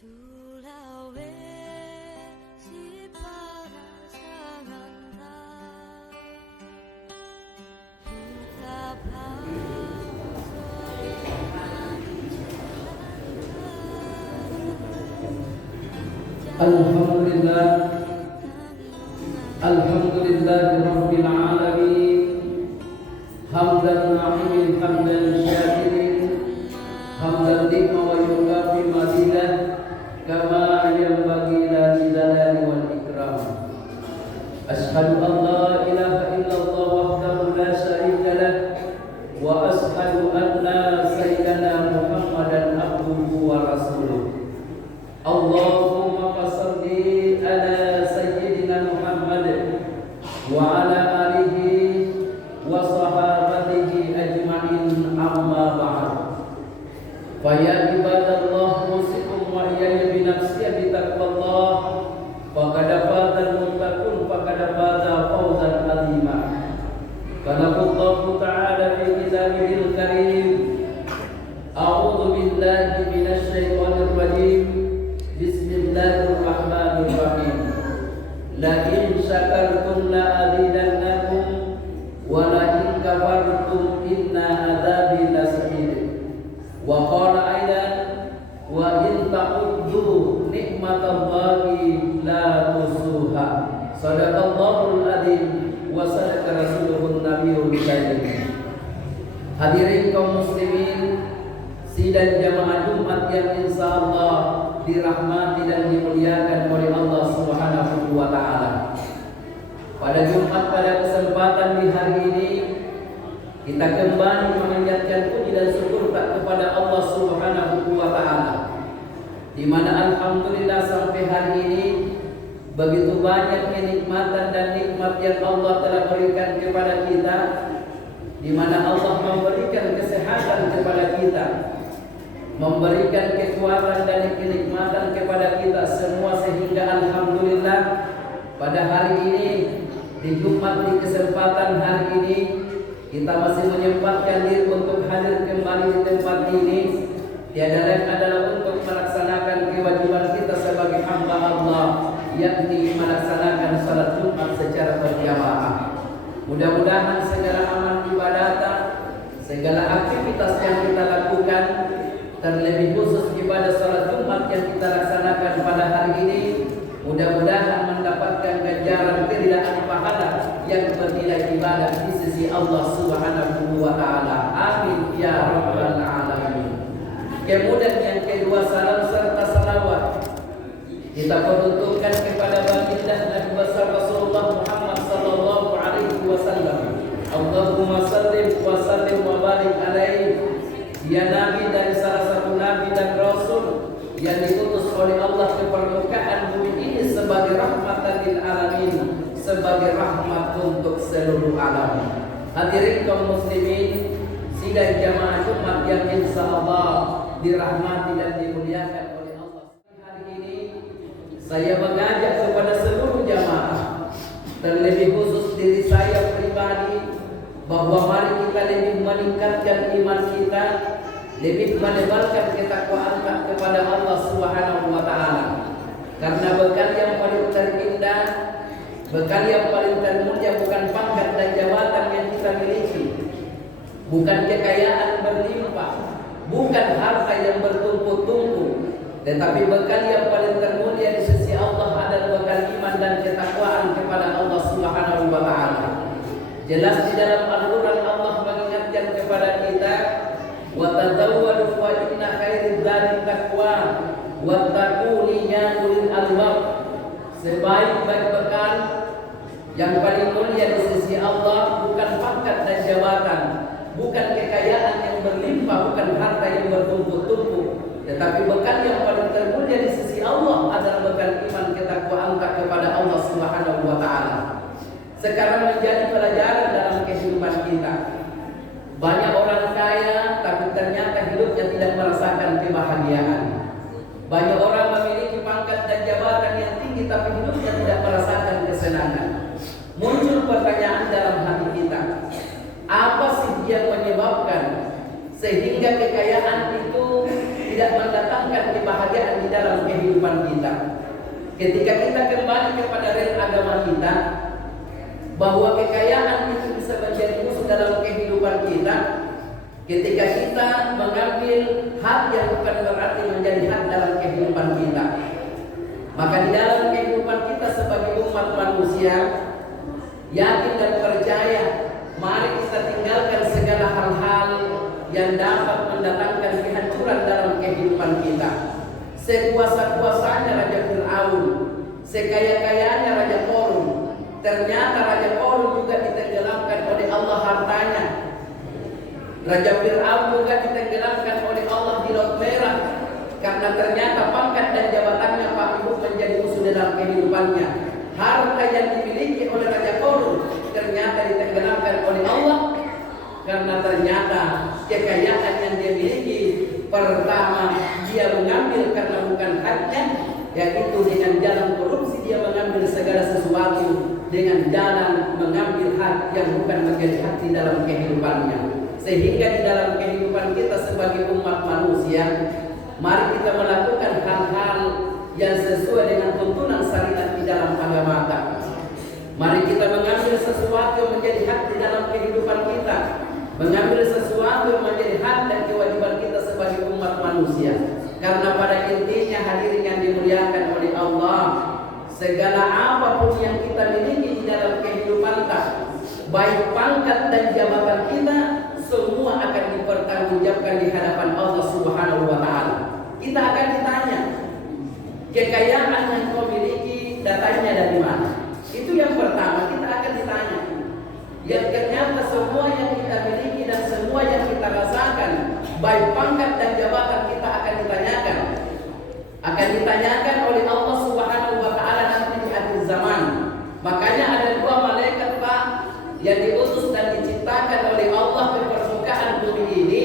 Sulawesi Parasananta Betapa Alhamdulillah Rabbil Alamin Hamdan na'imin hamdan syakirin Hamdan lima wa yukafi madilah Kama yanbaghi li jalali wal ikram Ashhadu an la ilaha illallah wahdahu la syarika lah Wa ashhadu anna sayyidana Muhammadan abduhu wa rasuluh Allahumma salli ala sayyidina Muhammad wa ala alihi wa sahabatihi ajma'in amma ba'd. Fa ya ibadallah usikum wa iyaya bi nafsi bi taqwallah faqad fazal muttaqun faqad faza fawzan 'azima. Qala Allah ta'ala fi kitabihil karim A'udzu billahi minasy syaithanir rajim Bismillahirrahmanirrahim. La in syakartum la azidannakum wa la in kafartum inna adzabi lasadid. Wa qala aidan wa in ta'uddu nikmatallahi la tusuha. Shadaqallahul adzim wa sadaqa rasuluhun nabiyul karim. Hadirin kaum muslimin, sidang jamaah Jumat yang insyaallah dirahmati dan dimuliakan oleh Allah Subhanahu wa taala. Pada Jumat pada kesempatan di hari ini kita kembali memanjatkan puji dan syukur kepada Allah Subhanahu wa taala. Di mana alhamdulillah sampai hari ini begitu banyak kenikmatan dan nikmat yang Allah telah berikan kepada kita, di mana Allah memberikan kesehatan kepada kita, memberikan kekuatan dan kenikmatan kepada kita semua, sehingga alhamdulillah pada hari ini di Jumat di kesempatan hari ini kita masih menyempatkan diri untuk hadir kembali di tempat ini. Tiada lain adalah untuk melaksanakan kewajiban kita sebagai hamba Allah, yakni melaksanakan salat Jumat secara berjamaah. Mudah-mudahan segala amal ibadah, segala aktivitas yang kita lakukan, terlebih khusus ibadah salat Jumat yang kita laksanakan pada hari ini, mudah-mudahan mendapatkan ganjaran keridaan pahala yang bernilai ibadah di sisi Allah Subhanahu wa taala. Amin ya rabbal alamin. Kemudian yang kedua, salam serta salawat kita peruntukkan kepada baginda Nabi besar Rasulullah Muhammad sallallahu alaihi wasallam. Allahumma sallim wa sallim wa barik alaihi. Dia nabi dari salah satu nabi dan rasul yang diutus oleh Allah ke permukaan bumi ini sebagai rahmatan lil alamin, sebagai rahmat untuk seluruh alam. Hadirin kaum muslimin, sidang jamaah Jumat yang insyaallah dirahmati dan dimuliakan oleh Allah. Hari ini saya mengajak kepada seluruh jamaah, terlebih khusus diri saya pribadi, bahwa mari kita lebih meningkatkan iman kita, lebih menebalkan ketakwaan kepada Allah Subhanahu wa taala. Karena bekal yang paling terindah, bekal yang paling termulia bukan pangkat dan jabatan yang kita miliki, bukan kekayaan berlimpah, bukan harta yang bertumpuk-tumpuk, tetapi bekal yang paling termulia di sisi Allah adalah bekal iman dan ketakwaan kepada Allah Subhanahu wa taala. Jelas di dalam Al-Quran Allah mengingatkan kepada kita, wa tazawwadu fa inna khairaz zadi taqwa wattaquni ya ulil albab. Sebaik-baik bekal yang paling mulia di sisi Allah bukan pangkat dan jabatan, bukan kekayaan yang berlimpah, bukan harta yang bertumpuk-tumpuk, tetapi bekal yang paling termulia di sisi Allah adalah bekal iman ketakwaan kepada Allah Subhanahu wa taala. Sekarang menjadi pelajaran dalam kehidupan kita. Banyak orang kaya tapi ternyata hidupnya tidak merasakan kebahagiaan. Banyak orang memiliki pangkat dan jabatan yang tinggi tapi hidupnya tidak merasakan kesenangan. Muncul pertanyaan dalam hati kita, apa sih yang menyebabkan sehingga kekayaan itu tidak mendatangkan kebahagiaan di dalam kehidupan kehidupan kita. Ketika kita kembali kepada rel agama kita, bahwa kekayaan itu bisa menjadi musuh dalam kehidupan kita. Ketika kita mengambil hak yang bukan berarti menjadi hak dalam kehidupan kita, maka di dalam kehidupan kita sebagai umat manusia, yakin dan percaya, mari kita tinggalkan segala hal-hal yang dapat mendatangkan kehancuran dalam kehidupan kita. Sekuasa-kuasanya Raja Fir'aun, sekaya-kayanya Raja Qarun, ternyata Raja Qarun juga ditenggelamkan oleh Allah hartanya. Raja Fir'aun juga ditenggelamkan oleh Allah di Laut Merah, karena ternyata pangkat dan jabatannya Pak Ibu menjadi musuh dalam kehidupannya. Harta yang dimiliki oleh Raja Qarun ternyata ditenggelamkan oleh Allah, karena ternyata kekayaan yang dia miliki, pertama dia mengambil karena bukan haknya, yaitu dengan jalan korupsi. Dia mengambil segala sesuatu dengan jalan mengambil hak yang bukan menjadi hak di dalam kehidupannya. Sehingga di dalam kehidupan kita sebagai umat manusia, mari kita melakukan hal-hal yang sesuai dengan tuntunan syariat di dalam agama kita. Mari kita mengambil sesuatu yang menjadi hak di dalam kehidupan kita, mengambil sesuatu yang menjadi hak dan kewajiban kita sebagai umat manusia. Karena pada intinya hadirin yang dimuliakan oleh Allah, segala apapun yang kita miliki di dalam kehidupan kita, baik pangkat dan jabatan kita, semua akan dipertanggungjawabkan di hadapan Allah Subhanahu wa Ta'ala. Kita akan ditanya, kekayaan yang kau miliki datangnya dari mana? Itu yang pertama, kita akan ditanya. Yang ternyata semua yang kita miliki dan semua yang kita rasakan, baik pangkat dan jabatan, kita akan ditanyakan. Akan ditanyakan oleh Allah Subhanahu wa Ta'ala nanti di akhir zaman. Makanya ada dua malaikat Pak yang diutus dan diciptakan oleh Allah ke permukaan bumi ini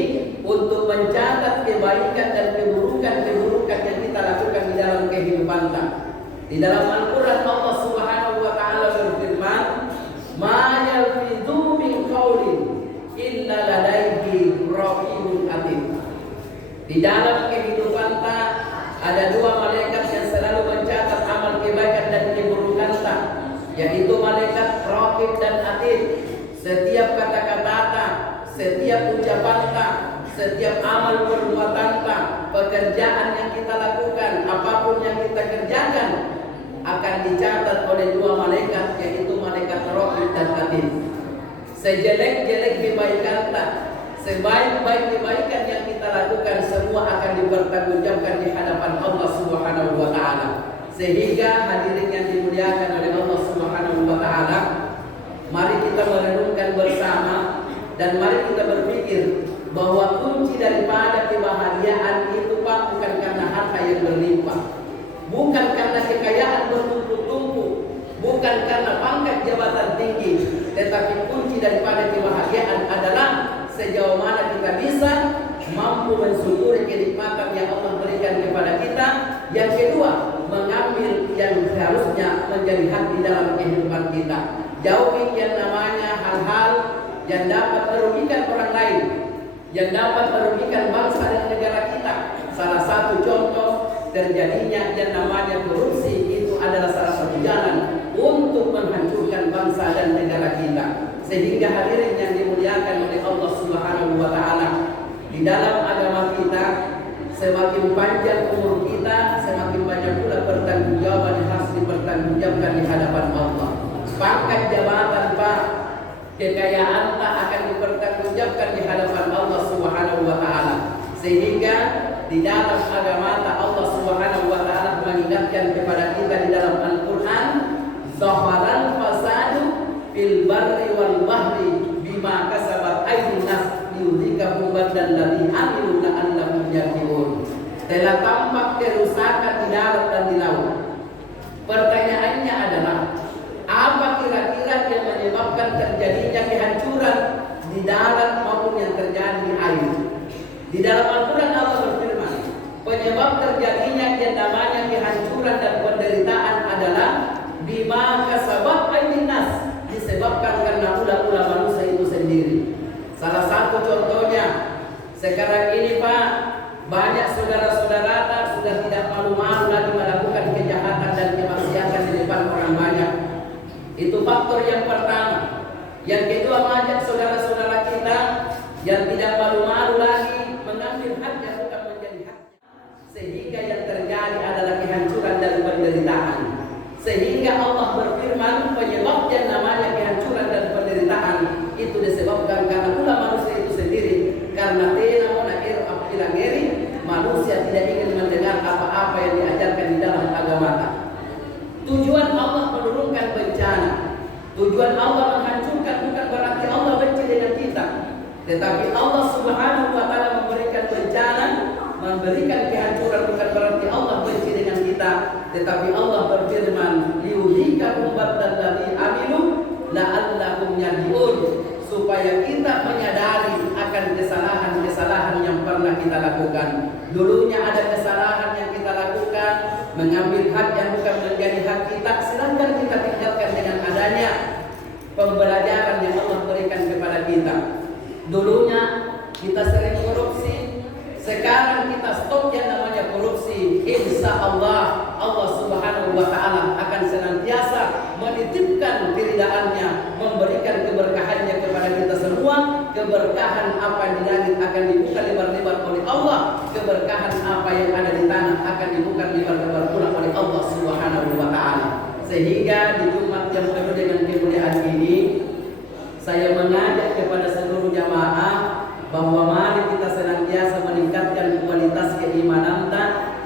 untuk mencatat kebaikan dan keburukan-keburukan yang kita lakukan di dalam kehidupan kita. Di dalam Al-Quran Allah Subhanahu wa Ta'ala berfirman, "Ma yalfidhu min qawlin illa ladaihi raqibun atid." Di dalam kehidupan kita ada dua malaikat yang selalu mencatat amal kebaikan dan keburukan kita, yaitu malaikat raqib dan atid. Setiap kata-kata, setiap ucapan kita, setiap amal perbuatan kita, pekerjaan yang kita lakukan, apapun yang kita kerjakan, akan dicatat oleh dua malaikat, yaitu malaikat raqib dan atid. Sejelek-jelek kebaikan kita, sebaik-baik kebaikan yang kita lakukan, semua akan dipertanggungjawabkan di hadapan Allah Subhanahu wa Ta'ala. Sehingga hadirin yang dimuliakan oleh Allah Subhanahu wa Ta'ala, mari kita merenungkan bersama dan mari kita berpikir bahwa kunci daripada kebahagiaan itu Pak, bukan karena harta yang berlimpah, bukan karena kekayaan bertumpuk-tumpuk, bukan karena pangkat jabatan tinggi, tetapi kunci daripada kebahagiaan adalah sejauh mana kita bisa mampu mensyukuri kenikmatan yang Allah berikan kepada kita. Yang kedua, mengambil yang harusnya menjadi hak di dalam kehidupan kita. Jauhi yang namanya hal-hal yang dapat merugikan orang lain, yang dapat merugikan bangsa dan negara kita. Salah satu contoh terjadinya yang namanya korupsi, itu adalah salah satu jalan untuk menghancurkan bangsa dan negara kita. Sehingga hadirin yang dimuliakan oleh Allah Subhanahu wa Ta'ala, di dalam agama kita, semakin panjang umur kita, semakin banyak pula pertanggungjawaban yang harus dipertanggungjawabkan di hadapan Allah. Pangkat jabatan Pak, kekayaan tak akan dipertanggungjawabkan di hadapan Allah Subhanahu wa Ta'ala. Sehingga di dalam agama Allah Subhanahu wa Ta'ala mengingatkan kepada kita di dalam Al-Quran, "Zaharal fasadu fil barri wal bahri bima kasabat aydin nas liyudhikahum badal ladzi amilu la'allahum yarji'un." Telah tampak kerusakan di darat dan di laut. Pertanyaannya adalah, apa kira-kira yang menyebabkan terjadinya kehancuran di darat maupun yang terjadi di air? Di dalam Al-Quran Allah berfirman, penyebab terjadinya yang namanya kehancuran dan penderitaan adalah bima kasabat aydin nas, disebabkan karena ulah-ulah manusia itu sendiri. Salah satu contohnya, sekarang ini Pak, banyak saudara-saudara sudah tidak malu-malu lagi faktor yang pertama. Yang kedua, mengajak saudara-saudara kita yang tidak malu-malu lagi mengambil hak yang bukan menjadi hak, sehingga yang terjadi adalah kehancuran dan penderitaan. Sehingga Allah berfirman, penyebabnya namanya kehancuran dan penderitaan itu disebabkan karena ulah manusia itu sendiri. Karena apabila ngeri, manusia tidak ingin mendengar apa-apa yang diajarkan di dalam agama. Tujuan Allah menurunkan bencana, tujuan Allah menghancurkan bukan berarti Allah benci dengan kita, tetapi Allah Subhanahu wa taala memberikan bencana, memberikan kehancuran bukan berarti Allah benci dengan kita, tetapi Allah berfirman, liuhikakum badalladzi amilu la'allakum yarji'un, supaya kita menyadari akan kesalahan-kesalahan yang pernah kita lakukan. Dulunya ada kesalahan yang kita lakukan, mengambil hak yang bukan menjadi hak kita, silahkan kita tinggalkan dengan adanya pembelajaran yang Allah berikan kepada kita. Dulunya kita sering korupsi, sekarang kita stop yang namanya korupsi. Insya Allah Allah Subhanahu wa taala akan senantiasa menitipkan keridaannya, memberikan keberkahannya kepada kita semua. Keberkahan apa di langit akan dibuka lebar-lebar oleh Allah, keberkahan apa yang ada di tanah akan dibuka lebar-lebar pula oleh Allah Subhanahu wa taala. Sehingga di Jumat yang penuh dengan kemuliaan ini, saya mengajak kepada seluruh jamaah bahwa mari kita senantiasa meningkatkan kualitas keimanan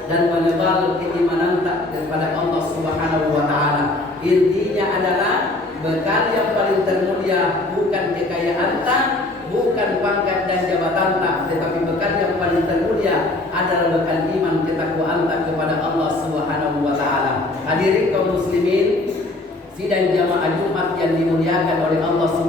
dan menebar keimanan kepada Allah Subhanahu wa taala. Intinya adalah bekal yang paling termulia bukan kekayaan, bukan pangkat dan jabatan, tetapi bekal yang paling termulia adalah bekal iman ketakwaan kepada Allah Subhanahu wa taala. Hadirin kaum muslimin, sidang jamaah Jumat yang dimuliakan oleh Allah Subhanahu